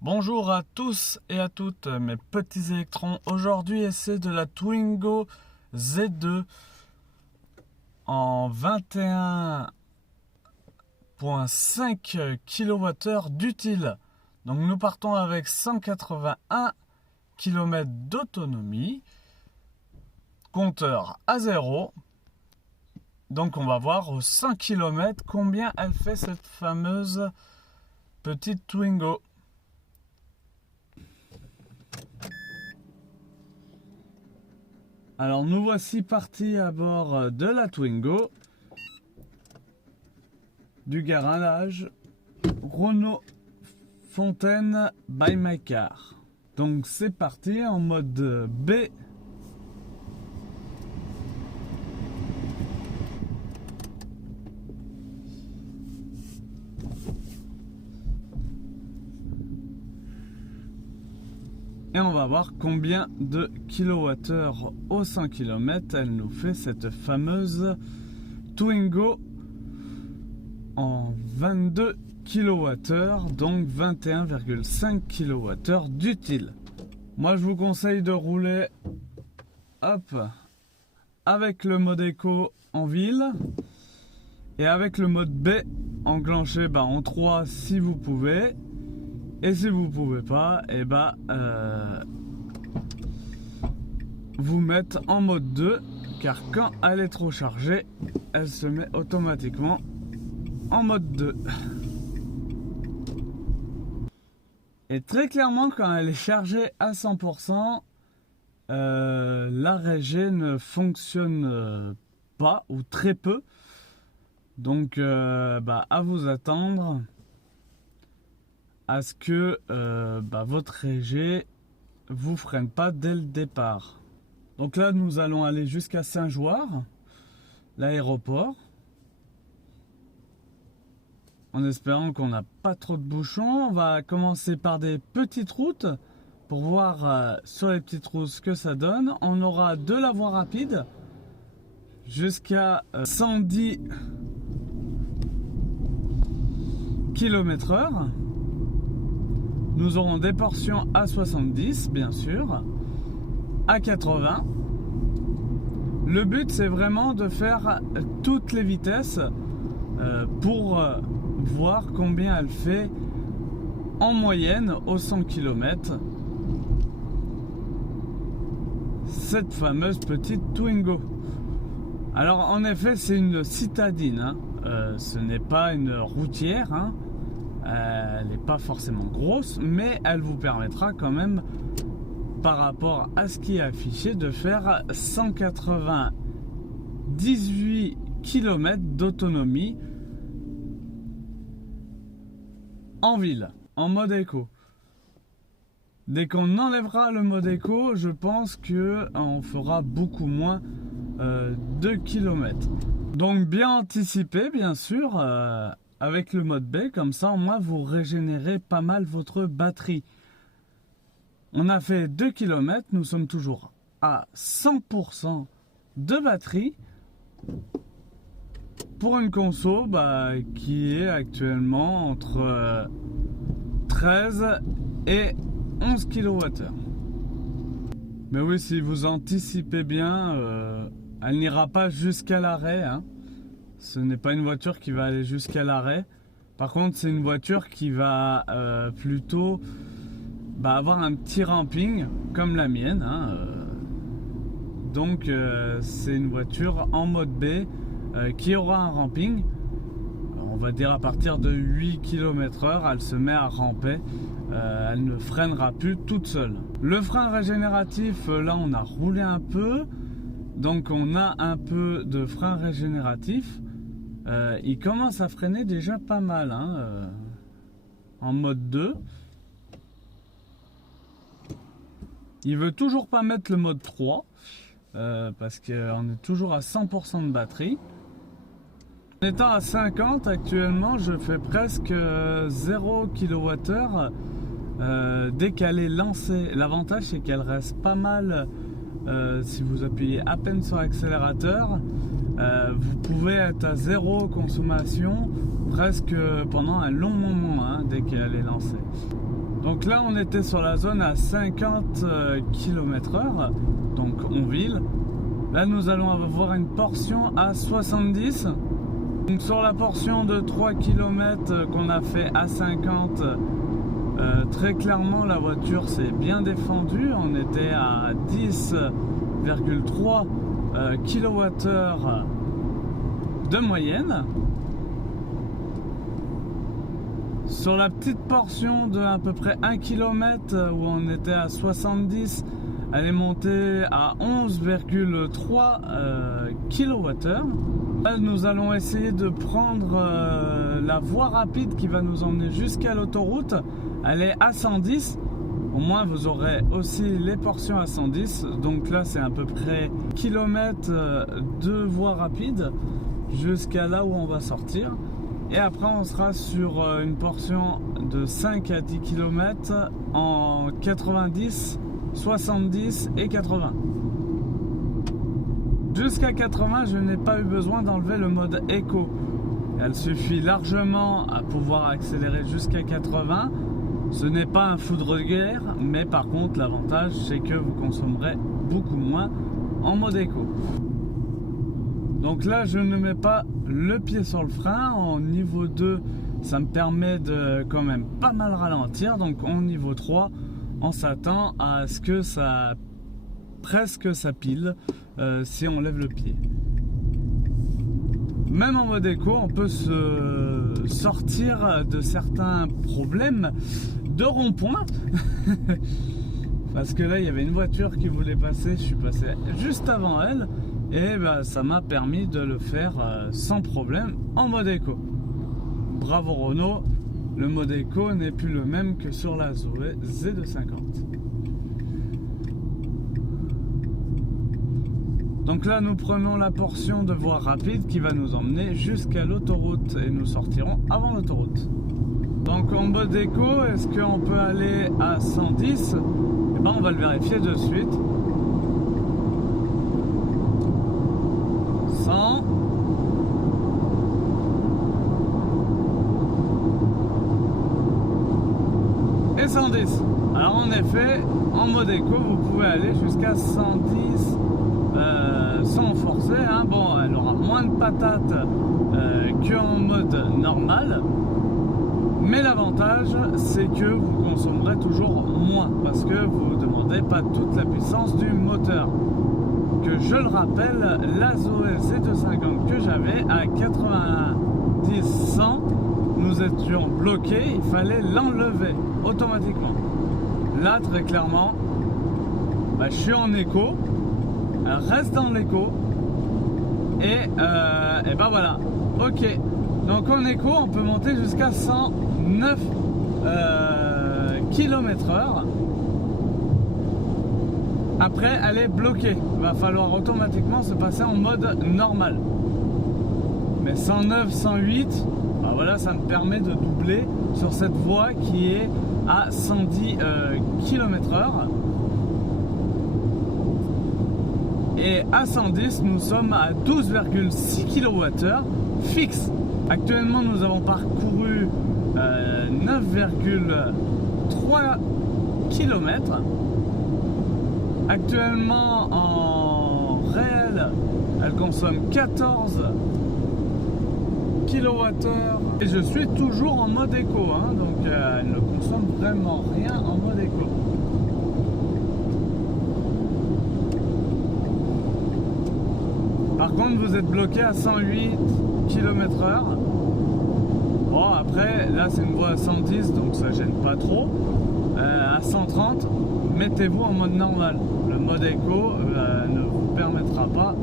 Bonjour à tous et à toutes mes petits électrons. Aujourd'hui, essai de la Twingo Z2 en 21,5 kWh d'utile. Donc nous partons avec 181 km d'autonomie, compteur à 0. Donc on va voir aux 100 km combien elle fait cette fameuse petite Twingo. Alors nous voici partis à bord de la Twingo, du garage Renault Fontaine by My Car. Donc c'est parti en mode B. Et on va voir combien de kilowattheures au 100 km elle nous fait cette fameuse Twingo en 22 kWh, donc 21,5 kWh d'utile. Moi je vous conseille de rouler avec le mode éco en ville et avec le mode B enclenché en 3 si vous pouvez. Et si vous pouvez pas, vous mettre en mode 2, car quand elle est trop chargée, elle se met automatiquement en mode 2. Et très clairement, quand elle est chargée à 100%, la régie ne fonctionne pas ou très peu. Donc à vous attendre à ce que votre régie vous freine pas dès le départ. Donc là nous allons aller jusqu'à Saint-Jouard, l'aéroport, en espérant qu'on n'a pas trop de bouchons. On va commencer par des petites routes pour voir sur les petites routes ce que ça donne. On aura de la voie rapide jusqu'à 110 km/h. Nous aurons des portions à 70, bien sûr, à 80. Le but, c'est vraiment de faire toutes les vitesses pour voir combien elle fait en moyenne aux 100 km. Cette fameuse petite Twingo. Alors, en effet, c'est une citadine. Ce n'est pas une routière. Elle n'est pas forcément grosse, mais elle vous permettra quand même, par rapport à ce qui est affiché, de faire 198 km d'autonomie en ville, en mode éco. Dès qu'on enlèvera le mode éco, je pense qu'on fera beaucoup moins de kilomètres. Donc bien anticipé, bien sûr, avec le mode B, comme ça au moins vous régénérez pas mal votre batterie. On a fait 2 km, nous sommes toujours à 100% de batterie pour une conso qui est actuellement entre 13 et 11 kWh. Mais oui, si vous anticipez bien, elle n'ira pas jusqu'à l'arrêt. Ce n'est pas une voiture qui va aller jusqu'à l'arrêt. Par contre, c'est une voiture qui va plutôt avoir un petit ramping comme la mienne. Donc, c'est une voiture en mode B qui aura un ramping. On va dire à partir de 8 km/h, elle se met à ramper. Elle ne freinera plus toute seule. Le frein régénératif, là, on a roulé un peu. Donc, on a un peu de frein régénératif. Il commence à freiner déjà pas mal en mode 2. Il veut toujours pas mettre le mode 3 parce qu'on est toujours à 100% de batterie. En étant à 50 actuellement, je fais presque 0 kWh dès qu'elle est lancée. L'avantage, c'est qu'elle reste pas mal. Si vous appuyez à peine sur l'accélérateur, vous pouvez être à 0 consommation presque pendant un long moment dès qu'elle est lancée. Donc là on était sur la zone à 50 km/h, donc en ville. Là nous allons avoir une portion à 70. Donc sur la portion de 3 km qu'on a fait à 50, très clairement la voiture s'est bien défendue. On était à 10,3 kWh de moyenne. Sur la petite portion de à peu près 1 km où on était à 70, elle est montée à 11,3 kWh. Là, nous allons essayer de prendre la voie rapide qui va nous emmener jusqu'à l'autoroute. Elle est à 110. Au moins vous aurez aussi les portions à 110. Donc là c'est à peu près kilomètre de voie rapide jusqu'à là où on va sortir. Et après on sera sur une portion de 5 à 10 km en 90, 70 et 80. Jusqu'à 80, je n'ai pas eu besoin d'enlever le mode éco. Elle suffit largement à pouvoir accélérer jusqu'à 80. Ce n'est pas un fou de guerre, mais par contre l'avantage c'est que vous consommerez beaucoup moins en mode éco. Donc là je ne mets pas le pied sur le frein. En niveau 2 ça me permet de quand même pas mal ralentir. Donc en niveau 3 on s'attend à ce que ça presque ça pile si on lève le pied. Même en mode éco on peut se sortir de certains problèmes de rond-point. Parce que là il y avait une voiture qui voulait passer, je suis passé juste avant elle. Et ben, ça m'a permis de le faire sans problème en mode éco. Bravo Renault, le mode éco n'est plus le même que sur la Zoé Z250. Donc là nous prenons la portion de voie rapide qui va nous emmener jusqu'à l'autoroute et nous sortirons avant l'autoroute. Donc en mode éco, est-ce qu'on peut aller à 110? Eh ben, on va le vérifier de suite. 100. Et 110. Alors en effet, en mode éco, vous pouvez aller jusqu'à 110 sans forcer. Hein. Bon, elle aura moins de patates qu'en mode normal. Mais l'avantage, c'est que vous consommerez toujours moins parce que vous ne demandez pas toute la puissance du moteur. Que je le rappelle, la Zoé Z250 que j'avais à 90-100, nous étions bloqués, il fallait l'enlever automatiquement. Là, très clairement, bah, je suis en éco, elle reste dans l'éco, et ben voilà, ok. Donc en éco, on peut monter jusqu'à 109 km/h. Après, elle est bloquée. Il va falloir automatiquement se passer en mode normal. Mais 109, 108, bah voilà, ça me permet de doubler sur cette voie qui est à 110 km/h. Et à 110, nous sommes à 12,6 kWh fixe. Actuellement, nous avons parcouru 9,3 km. Actuellement, en réel, elle consomme 14 kWh. Et je suis toujours en mode éco, hein, donc elle ne consomme vraiment rien en mode éco. Par contre, vous êtes bloqué à 108 km/h. Bon, après, là, c'est une voie à 110, donc ça gêne pas trop. À 130, mettez-vous en mode normal. Le mode éco ne vous permettra pas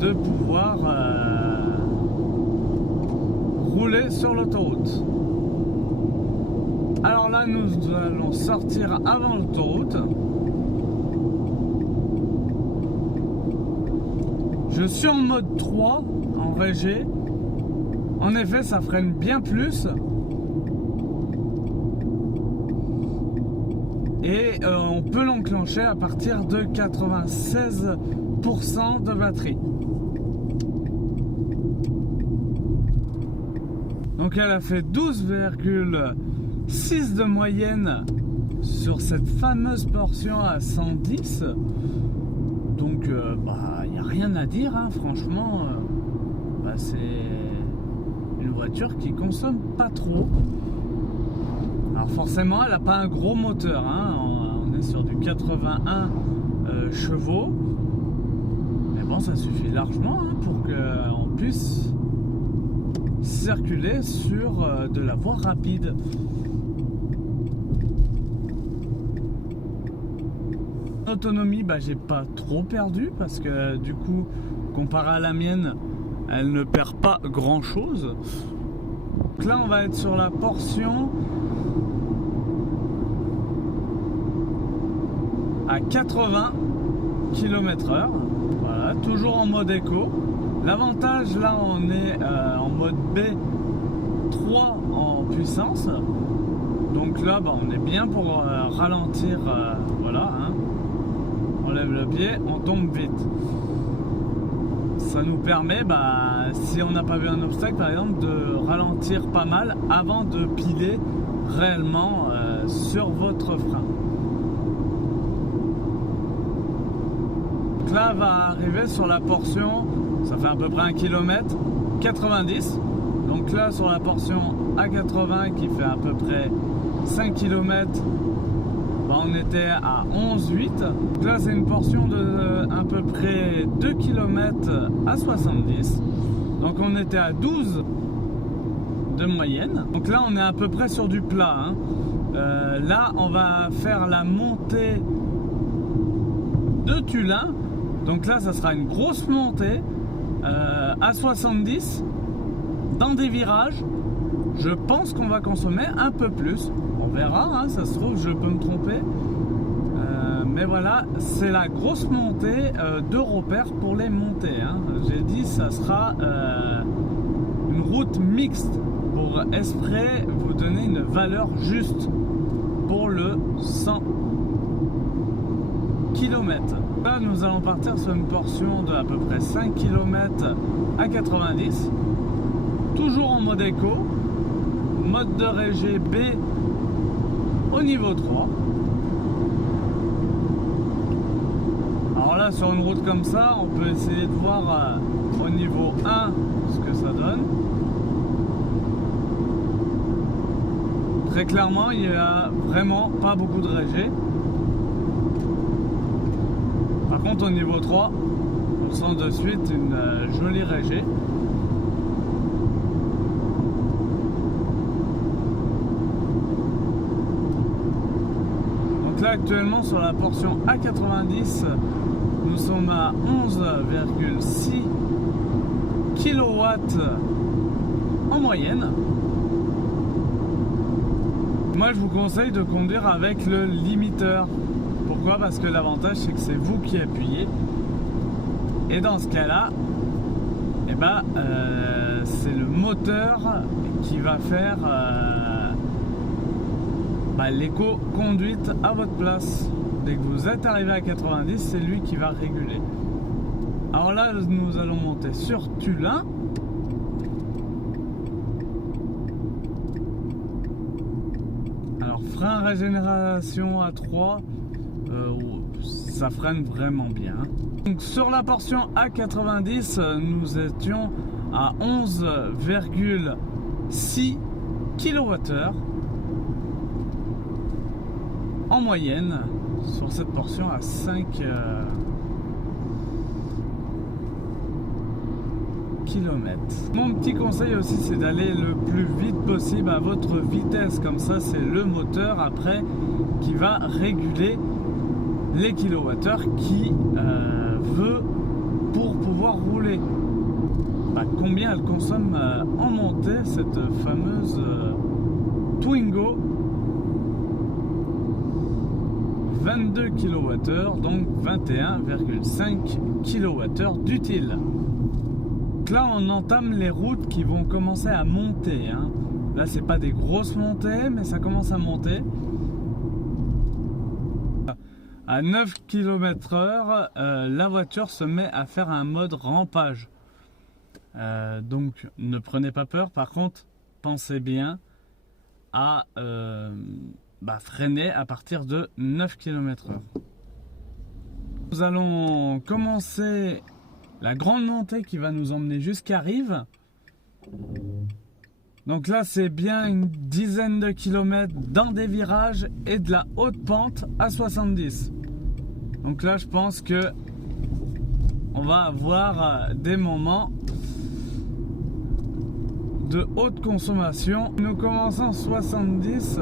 de pouvoir rouler sur l'autoroute. Alors là, nous allons sortir avant l'autoroute. Je suis en mode 3 en VG. En effet, ça freine bien plus. Et on peut l'enclencher à partir de 96% de batterie. Donc elle a fait 12,4 6 de moyenne sur cette fameuse portion à 110. Donc il n'y a rien à dire, hein, franchement. C'est une voiture qui consomme pas trop. Alors forcément, elle n'a pas un gros moteur, hein. On est sur du 81 chevaux. Mais bon, ça suffit largement, hein, pour qu'on puisse circuler sur de la voie rapide. Autonomie, j'ai pas trop perdu parce que du coup, comparé à la mienne, elle ne perd pas grand chose. Donc là, on va être sur la portion à 80 km/h. Voilà, toujours en mode éco. L'avantage, là, on est en mode B3 en puissance. Donc là, on est bien pour ralentir. Voilà, hein. On lève le pied, on tombe vite. Ça nous permet, si on n'a pas vu un obstacle par exemple, de ralentir pas mal avant de piler réellement sur votre frein. Donc là, va arriver sur la portion, ça fait à peu près 1 km, 90. Donc là, sur la portion A80 qui fait à peu près 5 km, on était à 11,8. Donc là, c'est une portion de à peu près 2 km à 70. Donc on était à 12 de moyenne. Donc là, on est à peu près sur du plat, hein. Là, on va faire la montée de Tulin. Donc là, ça sera une grosse montée à 70 dans des virages. Je pense qu'on va consommer un peu plus. On verra, hein, ça se trouve, je peux me tromper. Mais voilà, c'est la grosse montée de repères pour les montées, hein. J'ai dit, ça sera une route mixte pour espérer vous donner une valeur juste pour le 100 km. Là, nous allons partir sur une portion de à peu près 5 km à 90. Toujours en mode éco. Mode de régie B au niveau 3. Alors là, sur une route comme ça, on peut essayer de voir au niveau 1 ce que ça donne. Très clairement, il n'y a vraiment pas beaucoup de régie. Par contre, au niveau 3, on sent de suite une jolie régie. Là, actuellement, sur la portion A90, nous sommes à 11,6 kW en moyenne. Moi, je vous conseille de conduire avec le limiteur. Pourquoi? Parce que l'avantage, c'est que c'est vous qui appuyez. Et dans ce cas-là, c'est le moteur qui va faire l'éco-conduite à votre place. Dès que vous êtes arrivé à 90, c'est lui qui va réguler. Alors là, nous allons monter sur Tulin. Alors, frein régénération à 3, ça freine vraiment bien. Donc, sur la portion A90, nous étions à 11,6 kWh. En moyenne sur cette portion à 5 km. Mon petit conseil aussi, c'est d'aller le plus vite possible à votre vitesse, comme ça c'est le moteur après qui va réguler les kilowattheures qui veut pour pouvoir rouler. Combien elle consomme en montée cette fameuse Twingo. 22 kWh, donc 21,5 kWh d'utile. Là, on entame les routes qui vont commencer à monter, hein. Là, c'est pas des grosses montées, mais ça commence à monter. À 9 km/h, la voiture se met à faire un mode rampage. Donc, ne prenez pas peur. Par contre, pensez bien à freiner à partir de 9 km/h. Nous allons commencer la grande montée qui va nous emmener jusqu'à Rives. Donc là, c'est bien une dizaine de kilomètres dans des virages et de la haute pente à 70. Donc là, je pense que on va avoir des moments de haute consommation. Nous commençons 70,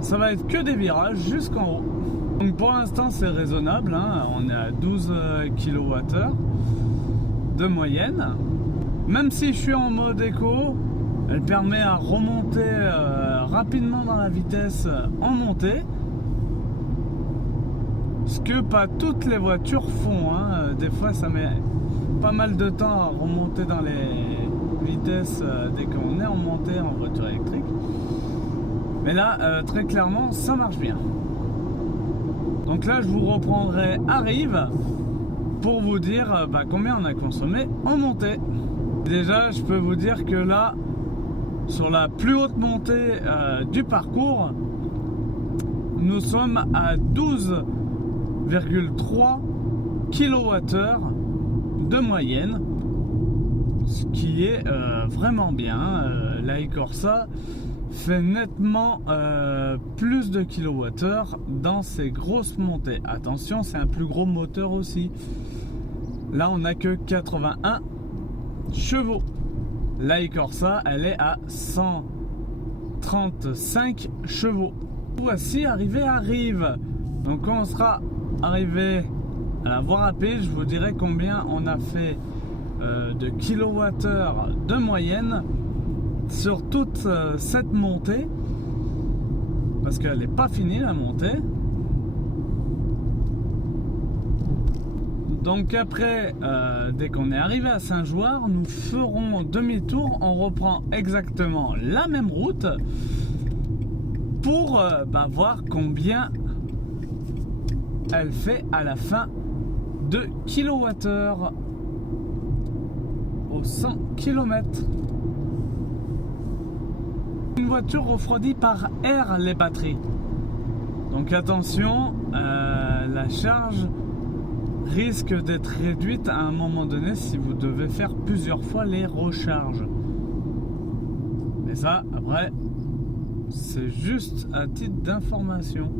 ça va être que des virages jusqu'en haut. Donc pour l'instant, c'est raisonnable, hein. On est à 12 kWh de moyenne. Même si je suis en mode éco, elle permet à remonter rapidement dans la vitesse en montée. Ce que pas toutes les voitures font, hein. Des fois ça met pas mal de temps à remonter dans les vitesses dès qu'on est en montée en voiture électrique. Mais là, très clairement, ça marche bien. Donc là, je vous reprendrai à Rives pour vous dire combien on a consommé en montée. Déjà, je peux vous dire que là, sur la plus haute montée du parcours, nous sommes à 12,3 kWh de moyenne, ce qui est vraiment bien. La e-Corsa fait nettement plus de kilowattheures dans ces grosses montées. Attention, c'est un plus gros moteur aussi. Là, on n'a que 81 chevaux. La e-Corsa, elle est à 135 chevaux. Voici arrivé à Rives. Donc quand on sera arrivé à la voie rapide, je vous dirai combien on a fait de kilowattheures de moyenne sur toute cette montée, parce qu'elle n'est pas finie la montée. Donc après, dès qu'on est arrivé à Saint-Jouard, nous ferons demi-tour. On reprend exactement la même route pour voir combien elle fait à la fin de kilowattheures au 100 km. Une voiture refroidie par air les batteries. Donc attention, la charge risque d'être réduite à un moment donné si vous devez faire plusieurs fois les recharges. Mais ça, après, c'est juste à titre d'information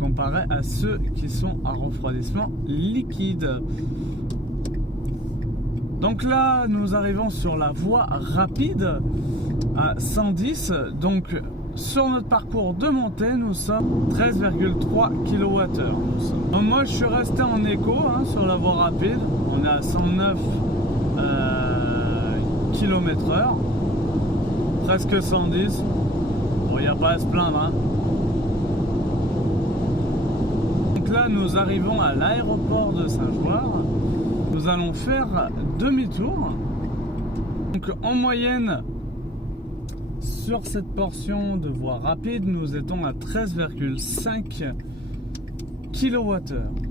comparé à ceux qui sont à refroidissement liquide. Donc là, nous arrivons sur la voie rapide à 110. Donc sur notre parcours de montée, nous sommes 13,3 kWh. Donc moi, je suis resté en éco sur la voie rapide. On est à 109 km/h, presque 110. Bon, il n'y a pas à se plaindre, hein. Donc là, nous arrivons à l'aéroport de Saint-Jouard. Nous allons faire demi-tour. Donc en moyenne, sur cette portion de voie rapide, nous étions à 13,5 kWh.